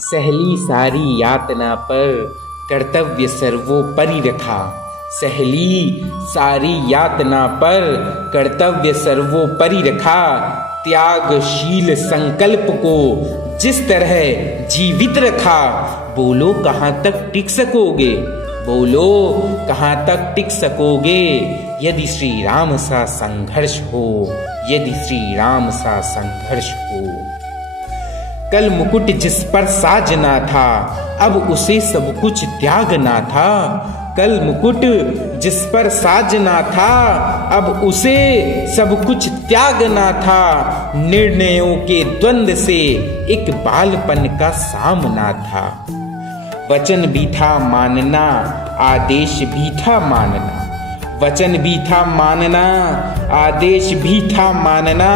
सहली सारी यातना पर कर्तव्य सर्वोपरि रखा। सहली सारी यातना पर कर्तव्य सर्वोपरि रखा। त्यागशील संकल्प को जिस तरह जीवित रखा। बोलो कहाँ तक टिक सकोगे, बोलो कहाँ तक टिक सकोगे, यदि श्री राम सा संघर्ष हो, यदि श्री राम सा संघर्ष हो। कल मुकुट जिस पर साजना था, अब उसे सब कुछ त्यागना था। कल मुकुट जिस पर साजना था, अब उसे सब कुछ त्यागना था। निर्णयों के द्वंद्व से एक बालपन का सामना था। वचन भी था मानना, आदेश भी था मानना। वचन भी था मानना, आदेश भी था मानना।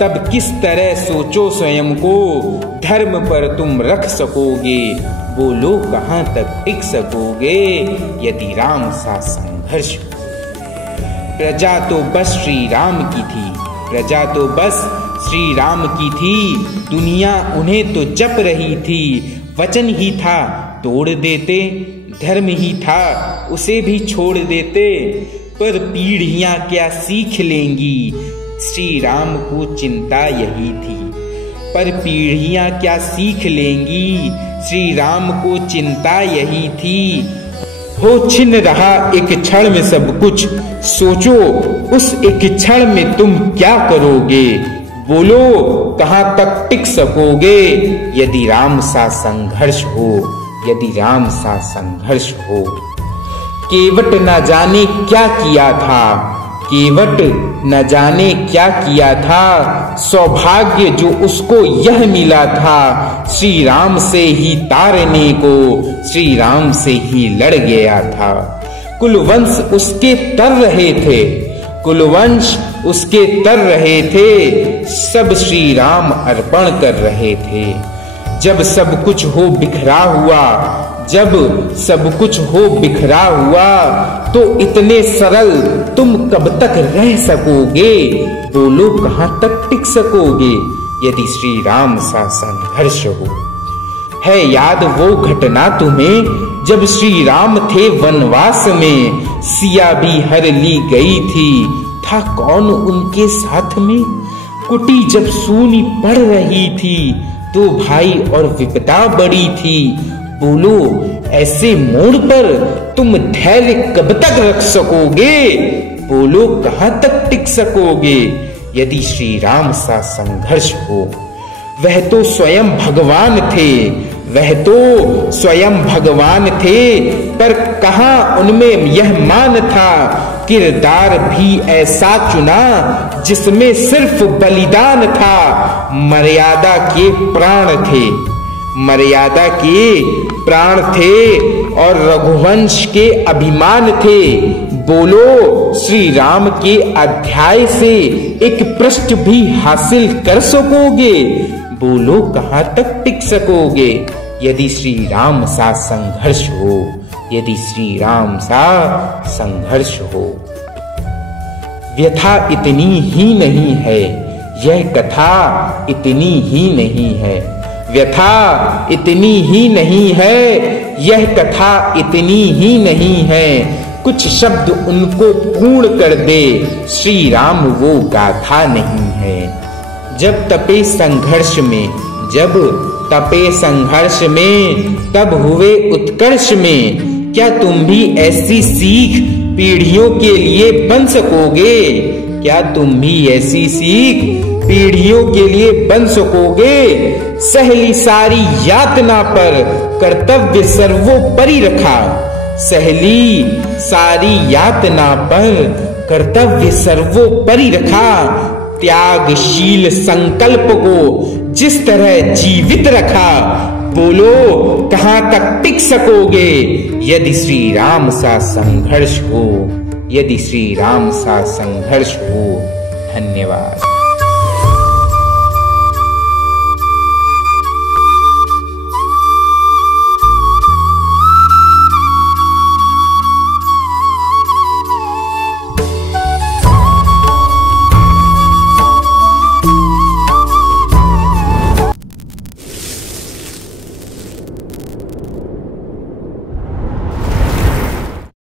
तब किस तरह सोचो स्वयं को, धर्म पर तुम रख सकोगे। बोलो कहाँ तक टिक सकोगे, यदि राम सा संघर्ष हो। प्रजा तो बस श्री राम की थी, प्रजा तो बस श्री राम की थी। दुनिया उन्हें तो जप रही थी। वचन ही था तोड़ देते, धर्म ही था उसे भी छोड़ देते। पर पीढ़ियां क्या सीख लेंगी, श्री राम को चिंता यही थी। पर पीढ़ियां क्या सीख लेंगी, श्री राम को चिंता यही थी। हो छिन रहा एक क्षण में सब कुछ, सोचो उस एक क्षण में तुम क्या करोगे। बोलो कहाँ तक टिक सकोगे, यदि राम सा संघर्ष हो, यदि राम सा संघर्ष हो। केवट न जाने क्या किया था, केवट न जाने क्या किया था। सौभाग्य जो उसको यह मिला था, श्री राम से ही तारने को, श्री राम से ही लड़ गया था। कुलवंश उसके तर रहे थे, कुलवंश उसके तर रहे थे। सब श्री राम अर्पण कर रहे थे। जब सब कुछ हो बिखरा हुआ, जब सब कुछ हो बिखरा हुआ, तो इतने सरल तुम कब तक रह सकोगे। बोलो कहाँ तक टिक सकोगे, यदि श्री राम सा संघर्ष हो। है याद वो घटना तुम्हें, जब श्री राम थे वनवास में। सिया भी हर ली गई थी, था कौन उनके साथ में। कुटी जब सूनी पड़ रही थी, दो भाई और विपदा बड़ी थी। बोलो ऐसे मोड़ पर तुम धैर्य कब तक रख सकोगे। बोलो कहाँ तक टिक सकोगे, यदि श्री राम सा संघर्ष हो। वह तो स्वयं भगवान थे, वह तो स्वयं भगवान थे। पर कहाँ उनमें यह मान था, किरदार भी ऐसा चुना जिसमें सिर्फ बलिदान था। मर्यादा के प्राण थे, मर्यादा के प्राण थे और रघुवंश के अभिमान थे। बोलो श्री राम के अध्याय से एक पृष्ठ भी हासिल कर सकोगे। बोलो कहाँ तक टिक सकोगे, यदि श्री राम सा संघर्ष हो, यदि श्री राम सा संघर्ष हो। व्यथा इतनी ही नहीं है, यह कथा इतनी ही नहीं है। व्यथा इतनी ही नहीं है, यह कथा इतनी ही नहीं है। कुछ शब्द उनको पूर्ण कर दे, श्री राम वो गाथा नहीं है। जब तपे संघर्ष में, जब तपे संघर्ष में, तब हुए उत्कर्ष में। क्या तुम भी ऐसी सीख पीढ़ियों के लिए बन सकोगे। क्या तुम भी ऐसी सीख पीढ़ियों के लिए बन सकोगे। सहली सारी यातना पर कर्तव्य सर्वोपरि रखा। सहली सारी यातना पर कर्तव्य सर्वोपरि रखा। त्यागशील संकल्प को जिस तरह जीवित रखा। बोलो कहाँ तक टिक सकोगे, यदि श्री राम सा संघर्ष हो, यदि श्री राम सा संघर्ष हो। धन्यवाद।